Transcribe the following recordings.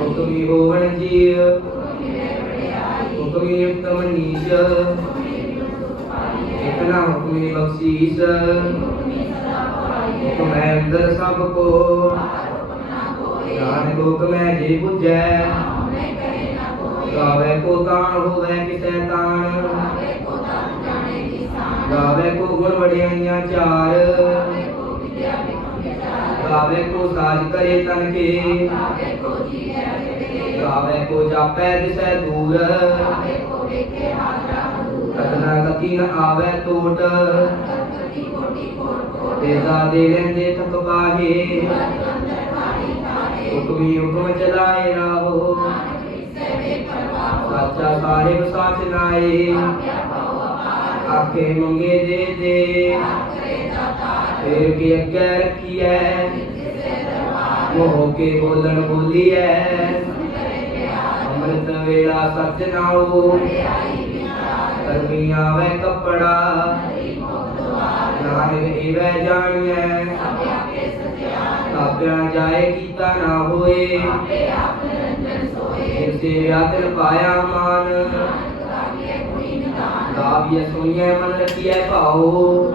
ਹੁਕਮੀ ਹੋਵਨ ਜੀਵ ਹੁਕਮੀ ਉਤਮ ਨੀਚ ਇਤਨਾ ਹੁਕਮੀ ਬਖਸ਼ੀਸ ਹੁਕਮ ਹੈ ਅੰਦਰ ਸਭ ਕੋ ਜਾਣ ਹੁਕਮ ਹੈ ਜੇ ਬੁਝੈ ਗਾਵੇ ਕੋ ਤਾਣ, ਹੋਵੇ ਕਿਸੈ ਤਾਣ, ਗਾਵੇ ਕੋ ਗੁਣ ਵਡਿਆਈਆਂ ਚਾਰ गावे को साज करे तन के गावे को जापै दिशै दूर। कतना कतीन आवे तोट। तेजा दे लेंदे थक पाहे हुक्मी हुक्म चलाए राहो साचा साहिब साच नाए। आखे मंगे दे दे। ਫਿਰ ਕੀ ਅੱਗੇ ਰੱਖੀਐ। ਮੋਹ ਕੇ ਬੋਲਣ ਬੋਲੀਐ। ਅੰਮ੍ਰਿਤ ਵੇਲਾ ਸੱਚ ਨਾਉ। ਕਰਮੀ ਆਵੇ ਕੱਪੜਾ। ਨਾਨਕ ਏਵੈ ਜਾਣੀਐ। ਆਪਿਆ ਜਾਏ ਕੀਤਾ ਨਾ ਹੋਏ। ਫਿਰ ਸੇ ਵਿਆਤਨ ਪਾਇਆ ਮਾਨ। ਗਾਵੀਐ ਸੁਣੀਐ ਮਨ ਰਖੀਐ ਭਾਉ।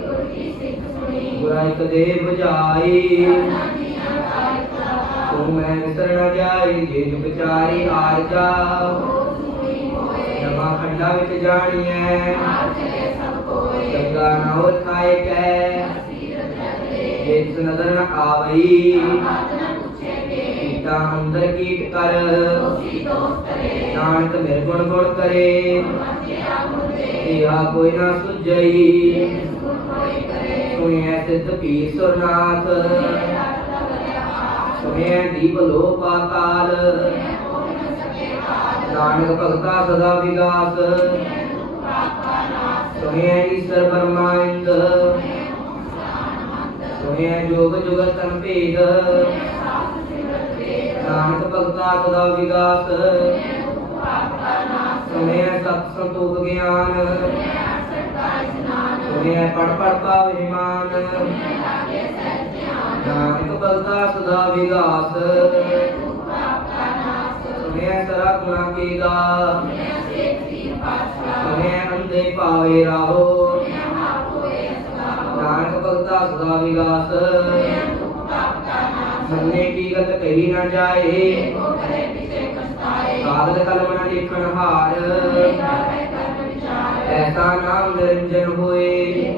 ਮਤ ਚਤਨ ਜਵਾਰ ਮਾਨਿਕ ਗੁਰਾ ਤੂੰ ਮੈਂ ਵਿਸਰ ਜਾਈ ਜੇ ਜੁਗ ਆਰਜਾ ਨਵਾਂ ਖੰਡਾ ਵਿੱਚ ਜਾਣੀਐ। ਗੰਗਾ ਨਾ ਉਠਾਏ ਕੈ। ਜਿਸ ਨਦਰ ਨ ਆਵਈ, ਕੀਟਾ ਅੰਦਰ ਕੀਟ ਕਰ। ਨਾਨਕ ਨਿਰਗੁਣ ਗੁਣ ਕਰੇ। ਇਹਾ ਕੋਈ ਨਾ ਸੁਝਈ। ਸੁਣਿਐ ਸਿੱਧ पुण्यासिद्ध भक्ता सदा विकास तुम्हें ईश्वर परमानंद तुम्हें जुगत संपेद नानक भक्ता सदा विकास तुम्हें सत्संतोष ज्ञान ਸੰਤੋਖ ਪੜ ਪੜ ਪਾਵੇ ਨਾਨਕ ਭਗਤਾ ਸਦਾ ਵਿਗਾਸ ਸੁਣਿਐ ਸਰਾ ਗੁਣਾ ਕੀ ਗਾ ਸੁਣਿਐ ਅੰਦੇ ਪਾਵੇ ਰਾਹੋ। ਨਾਨਕ ਭਗਤਾ ਸਦਾ ਵਿਗਾਸ ਮੰਨੇ ਕੀ ਗਤ ਕਹੀ ਨਾ ਜਾਏ। ਕਾਗਦ ਕਲਮ ਨਾ ਲਿਖਣ ਹਾਰ। ਐਸਾ ਨਾਮ ਨਿਰੰਜਨ ਹੋਏ।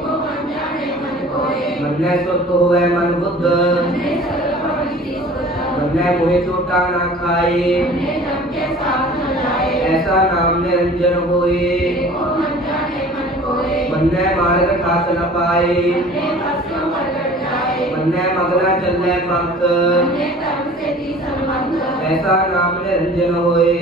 ਮੰਨੇ ਸੁਰਤ ਹੋਵੇ ਮਨ ਬੁੱਧ। ਮੰਨੇ ਮੋਹਿ ਚੋਟਾ ਨਾ ਖਾਏ। ਐਸਾ ਨਾਮ ਨਿਰੰਜਨ ਹੋਏ। ਮੰਨੇ ਮਾਰਗ ਖਾਤ ਨ ਪਾਏ। ਮੰਨੇ ਮਗਲਾ ਚੱਲੇ ਪੰਥ ਐਸਾ ਨਾਮ ਨਿਰੰਜਨ ਹੋਏ।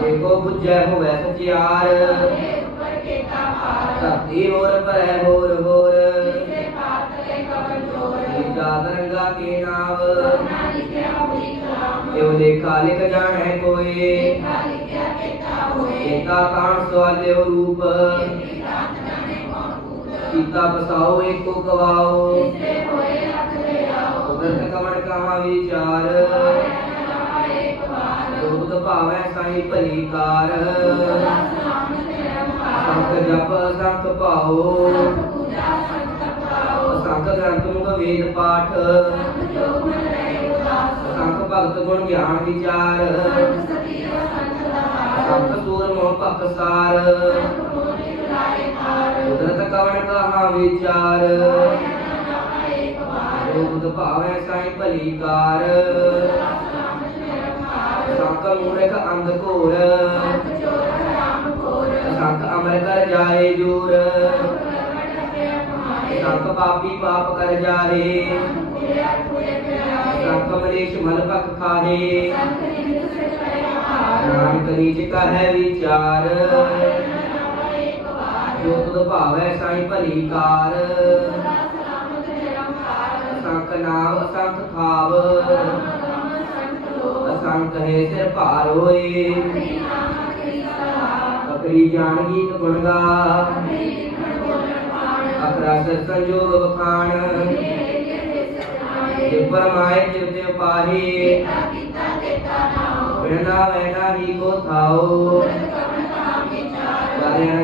ਜੇ ਕੋ ਬੁਝੈ ਹੋਵੇ ਸਚਿਆਰ। ਧਰਤੀ ਹੋਰ ਪਰੈ ਹੋਰ ਹੋਰ। ਜਾਤ ਰੰਗਾ ਕੇ ਨਾਮ ਇਹੋ ਲੇਖਾ ਲਿਖ ਜਾਣੈ ਕੋਈ। ਏਕਾ ਕਾਣ ਸਵਾਲਿਓ ਰੂਪ। ਕੀਤਾ ਬਸਾਓ ਏਕੋ ਗਵਾਓ ਉਦਰਤ ਕਵਣ ਕਾਮਾ ਵਿਚਾਰ। ਦੁਬਦ ਭਾਵੈ ਸਾਈ ਭਲੀ ਕਾਰ ਸੰਤ ਜਪ ਸੰਤ ਭਾਓ ਸੰਤ ਗ੍ਰੰਥ ਮੁਖ ਵੇਦ ਪਾਠ। ਸੰਤ ਭਗਤ ਗੁਣ ਗਿਆਨ ਵਿਚਾਰ। ਸੰਤ ਸੂਰ ਮੋਹ ਭਗਤ ਸਾਰ। ਉਦਰਤ ਕਵਣ ਕਹਾ ਵਿਚਾਰ। ਦੁਬਦ ਭਾਵੈ ਸਾਈ ਭਲੀ ਕਾਰ ਸੰਤ ਮੂਰਖ ਅੰਧ ਘੋਰ। ਸੰਤ ਅਮਰ ਕਰ ਜਾਏ ਜੂਰ। ਸੰਤ ਪਾਪੀ ਪਾਪ ਕਰ ਜਾਏ। ਸੰਤ ਮਲੇਸ਼ ਮਲ ਭਖ ਖਾਹੇ ਨਾਨਕ ਨੀਚ ਕਹੈ ਵਿਚਾਰ। ਜੋ ਤੁਧ ਭਾਵੈ ਸਾਈ ਭਲੀ ਕਾਰ। ਸੰਤ ਨਾਮ ਅਸੰਖ ਖਾਵ संग कहे सिर भार होए। अकली जान गीत गुणगा। अकरा सर बखान। परमाए चिरते पारे बिना वैना ही को थाओ।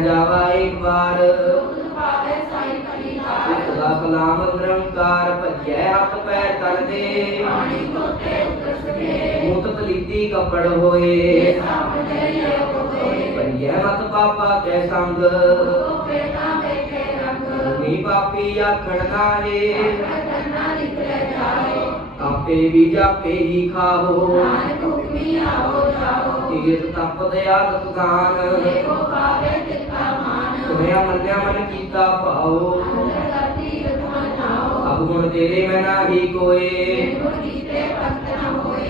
जावा एक बार। ਨ ਸਦਾ ਸਲਾਮ ਨਿਰੰਕਾਰ ਭਜੈ ਹੱਥ ਪੈਰ ਤਨ ਦੇ। ਮੂਤ ਪਲੀਤੀ ਕੱਪੜ ਹੋਏ। ਭਜੈ ਮਤ ਪਾਪਾ ਕੈ ਸੰਗ। ਨੀ ਪਾਪੀ ਆਖਣ ਨਾਹੇ ਆਪੇ ਵੀ ਜਾਪੇ ਹੀ ਖਾਵੋ ਤੀਰਥ ਤਪ ਦਇਆ ਦਤਦਾਨ ਸੁਣਿਆ ਮੰਨਿਆ ਮਨ ਕੀਤਾ ਭਾਉ। गुण तेरे में ना ही कोए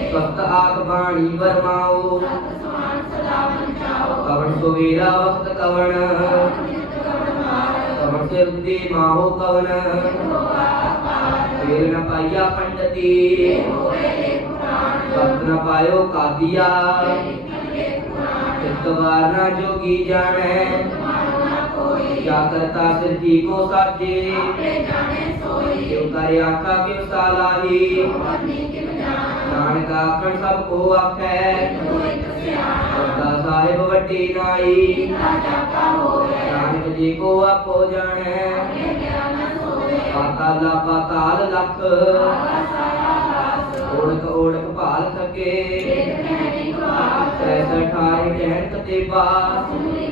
भक्त सप्त आत्माणी वरमाओ कवन सुवीरा वक्त कवन कवन से रुद्धि माहो कवन फिर न पाया पंडती। सप्त न पायो कादिया। चित्तवार ना जोगी जाने। कोई या करता सिद्धि को साधे आपे जाने। सोई क्यों करे आका क्यों सालाही नानक आखण सबको आखे सदा साहिब वड्डी नाई नानक जी को आपो जाने। पाताल पाताल लख। ओड़क ओड़क भाल सके। सैसठ आए कहत ते बास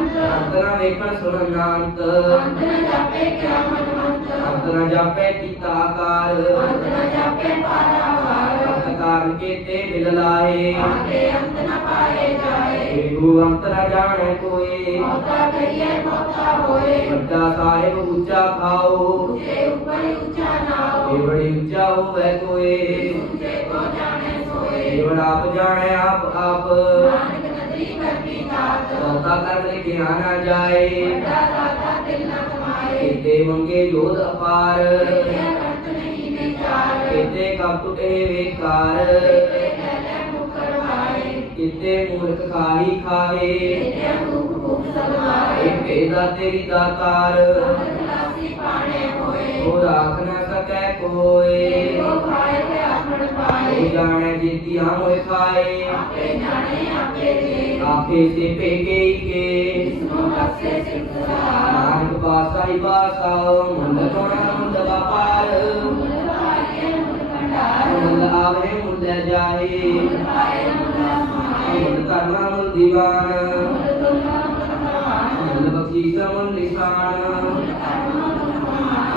अंतना वेपन सुननांत अंतना जापे क्यामत मंत अंतना जापे किताकार अंतना जापे पारावार। अंतकार के ते मिललाए आगे अंतना पाए जाए। विभु अंतना जाने कोई मोता करिए मोता होए। बड़ा साहेब ऊँचा खाओ ऊँचे ऊपर ऊँचा नाओ। ये बड़ी ऊँचा हो वह कोई ऊँचे को जाने सोए। ये बड़ा आप जाने आप आप। नानक नदरी करके ਆਪ ਸੋਤਾ ਕਰਮ ਲਿਖਿਆ ਨਾ ਜਾਏ ਕਿਤੇ ਮੰਗੇ ਜੋਧ ਅਪਾਰ। ਕਿਤੇ ਕਪ ਟੁਟੇ ਵੇਕਾਰ ਕਿਤੇ ਮੂਰਖ ਖਾਹੀ ਖਾਹੇ ਇਹ ਭੇਦਾ ਤੇਰੀ ਦਾਤਾਰ। सकै कोई। देखो खाए ते आपन पाए जाने जीती हम होए खाए। आपे जाने आपे जे आपे से पे के के विष्णु हसे सिंधरा नानक पासाई पासाओ मुंद कोणा मुंद बापार मुंद पाए मुंद भंडार। मुंद आवे मुंद जाए। मुंद पाए मुंद माए। मुंद करना मुंद दीवान। मुंद तुम्हारा मुंद बख्शीश मुंद निशान।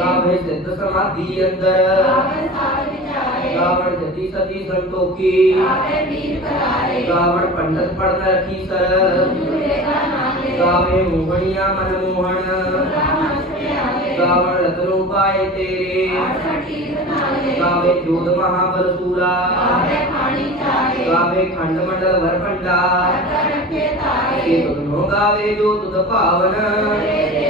गावे सिद्ध समाधि अंदर। गावे सार विचारे गावण जति सती संतोखी। गावे वीर करारे गावण पंडित पढ़ रखी सर। गावे मोहनिया मन मोहन। गावण रत रूपाए तेरे। गावे जोध महाबल सूरा गावे खंड मंडल भर पंडा गावे जो तुद पावन।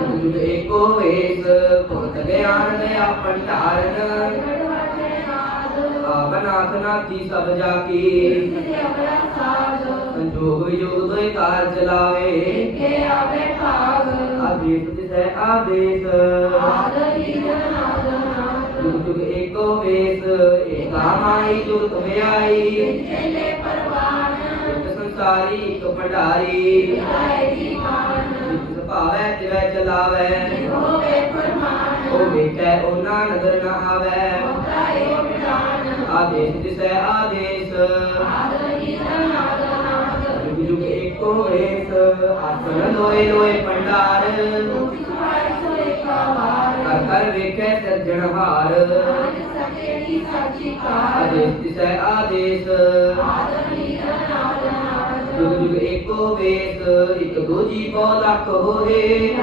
ਆਦੇਸ਼ ਜੁਗ ਏਕੋ ਵੇਸ ਭਗਤ ਗਿਆਨ ਦਇਆ ਭੰਡਾਰਨ ਆਵਨਾਥ ਨਾਥੀ ਸਭ ਜਾ ਕੀ ਸੰਜੋਗ ਵਿਜੋਗ ਦੋਇ ਕਾਰ ਚਲਾਵੇ ਆਦੇਸ਼ ਤਿਸੈ ਆਦੇਸ਼ ਜੁਗ ਜੁਗ ਏਕੋ ਵੇਸ ਏਕਾ ਮਾਈ ਜੁਗਤ ਵਿਆਈ ਇੱਕ ਸੰਸਾਰੀ ਇੱਕ ਭੰਡਾਰੀ ਜਿਸ ਭਾਵੈ ਤਿਵੈ ਚਲਾਵੈ ਉਹ ਵੇਖੈ ਉਹਨਾਂ ਨਜ਼ਰ ਨ ਆਵੈ ਆਦੇਸ਼ ਤਿਸੈ ਆਦੇਸ਼ ਜੁਗ ਜੁਗ ਏਕੋ ਵੇਸ ਆਸਣ ਲੋਏ ਲੋਏ ਭੰਡਾਰ ਕਰ ਕਰ ਵੇਖੈ ਸਿਰਜਣਹਾਰ ਆਦੇਸ਼ ਤਿਸੈ ਆਦੇਸ਼ ਜੁਗ ਜੁਗ ਏਕੋ ਵੇਸ ਇਕ ਦੂਜੀ ਪੋ ਲੱਖ ਹੋਏ।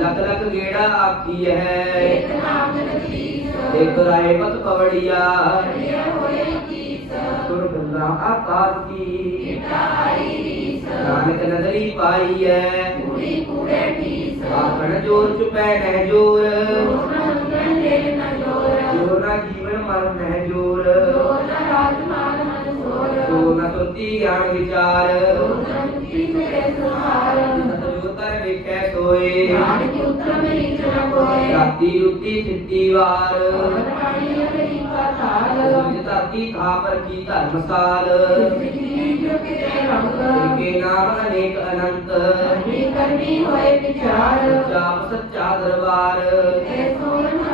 ਲੱਖ ਲੱਖ ਗੇੜਾ ਆਖੀ ਹੈ ਇਕ ਰਾਏ ਪਤ ਪਵੜੀਆ। ਸੁਰ ਗੰਗਾ ਆਕਾਸ ਕੀ ਨਾਨਕ ਨਦਰੀ ਪਾਈ ਹੈ ਆਖਣ ਜੋਰ ਚੁਪੈ ਨਹਿ ਜੋਰ। ਜੋਰ ਨਾ ਜੀਵਨ ਮਰਨ ਨਹਿ ਨਾ ਸੁਰਤੀ ਗਿਆਨ ਵਿਚਾਰ। ਸਤਜੋ ਕਰ ਵੇਖੈ ਸੋਏ। ਰਾਤੀ ਰੁਤੀ ਸਿੱਤੀ ਵਾਰ। ਧਰਤੀ ਥਾਪਰ ਕੀ ਧਰਮਸਾਲ ਕੇ ਨਾਮ ਅਨੇਕ ਅਨੰਤ। ਚਾਪ ਸੱਚਾ ਦਰਬਾਰ। ਸ੍ਰੀ ਕਰਮ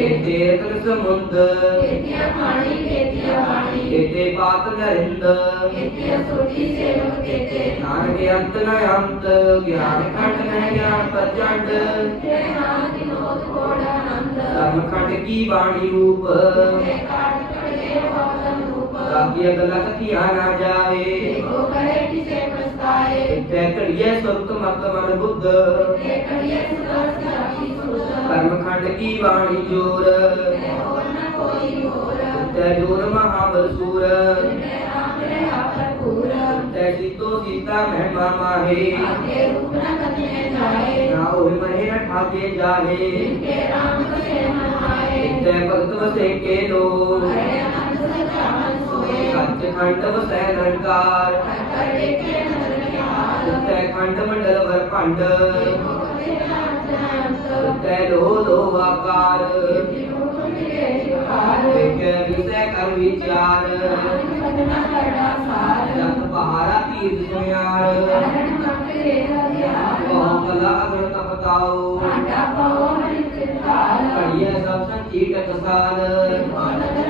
ਕੀਤੇ ਰਤਨ ਸਮੁੰਦ ਕੀਤੇ ਪਾਤ ਨਰਿੰਦ ਨਾਨਕ ਅੰਤ ਨ ਅੰਤ ਗਿਆਨ ਖੰਡ ਨ ਗਿਆਨ ਪ੍ਰਚੰਡ ਧਰਮ ਖੰਡ ਕੀ ਬਾਣੀ ਰੂਪ ਕਾਕੀ ਅਗਲਾ ਕਥਿਆ ਨਾ ਇੱਥੇ ਘੜੀਏ ਸੁਰਤ ਮਤ ਮਨ ਬੁੱਧ ਤੇ ਕੜੀਏ ਸੁਰਤ ਰਾਖੀ ਸੁਧ ਕਰਮ ਖੰਡ ਕੀ ਬਾਣੀ ਜੋਰ ਤੇ ਹੋਰ भाग्य गला किया ना जाए देखो कहे किसे पछताए। देखड़िए सुत मत मन बुद्ध। देखड़िए सुत कर्म खंड की वाणी ज़ोर। ज़ोर। महाबसूर तैसी तो सीता महिमा माहे। नाओ महे न ठाके जाहे। तै भक्त बसे के लोग। पंचखंड वसैनकार खंड मंडल भर खंड लो लो आकार विषय कर विचार जत पहारा तीर्थ सुयार बहुत भला अगर तपताओ बढ़िया सब संचीट कसाल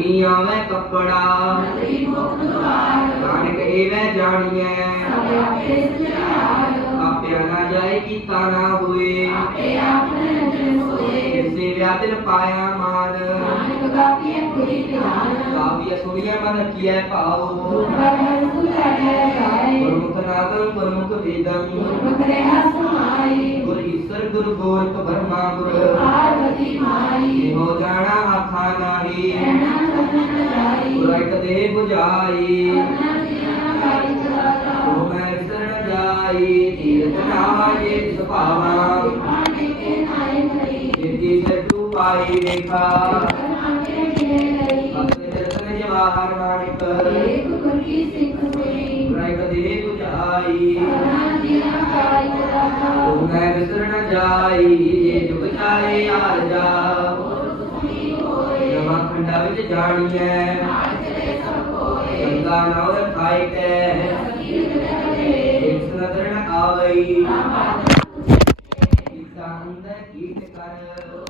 ਕਰਮੀ ਆਵੇ ਕੱਪੜਾ। ਨਦਰੀ ਮੁਖ ਦੁਆਰ ਨਾਨਕ ਏਵੇਂ ਜਾਣੀਐ। ਸਭ ਆਪੇ ਸਜਾਰ ਆਪਿਆ ਨਾ ਜਾਏ ਕੀਤਾ ਨਾ ਹੋਏ। ਆਪੇ ਆਪਣੇ ਅੰਦਰ ਸੋਏ। ਕਿਸੇ ਵਿਆਦਨ ਪਾਇਆ ਮਾਨ ਨਾਨਕ ਗਾਪੀਏ ਪੁਰੀ ਧਿਆਨ ਕਾਵਿਆ ਸੁਣੀਐ ਮਨ ਰਖੀਐ ਭਾਉ ਗੁਰਬਰ ਹਰ ਸੁਝਾਇਆ ਜਾਏ। ਗੁਰਮੁਖ ਨਾਦੰ ਗੁਰਮੁਖ ਵੇਦੰ ਗੁਰਮੁਖ ਰਹਿ ਸਮਾਈ ਗੁਰ ਈਸਰ ਗੁਰ ਗੋਰਖ ਬਰਮਾ ਗੁਰ। ਪਾਰਵਤੀ ਮਾਈ ਹੋ ਜਾਣਾ ਆਖਾ ਨਾਹੀ। ਕਹਿਣਾ ਕਰਨ ਜਾਈ ਗੁਰ ਇੱਕ ਦੇ 부ਜਾਈ। ਕਰਨਾ ਜੀਣਾ ਕਾਈ ਸਦਾ ਤੂੰ ਜਵਾਹਰ ਮਾਨਿਕ ਏਕ ਗੁਰ ਕੀ ਸਿੱਖ ਹੋਈ ਗੁਰ ਇੱਕ ਦੇ 부ਜਾਈ ਕਰਨਾ ਜੀਣਾ ਕਾਈ ਸਦਾ ਤੂੰ ਮੈਂ ਵਿਸਰਣ ਜਾਈ ਜੇ ਜੁਗ ਚਾਏ ਆਰ ਜਾ। ਨਵਾਂ ਖੰਡਾ ਵਿੱਚ ਜਾਣੀਐ। ਗੰਗਾ ਨਾਉ ਰਖਾਇ ਕੈ ਕੀਰਤ ਨਦਰ ਨ ਆਵਈ। ਕੀਤਾ ਅੰਦਰ ਕੀਟ ਕਰ।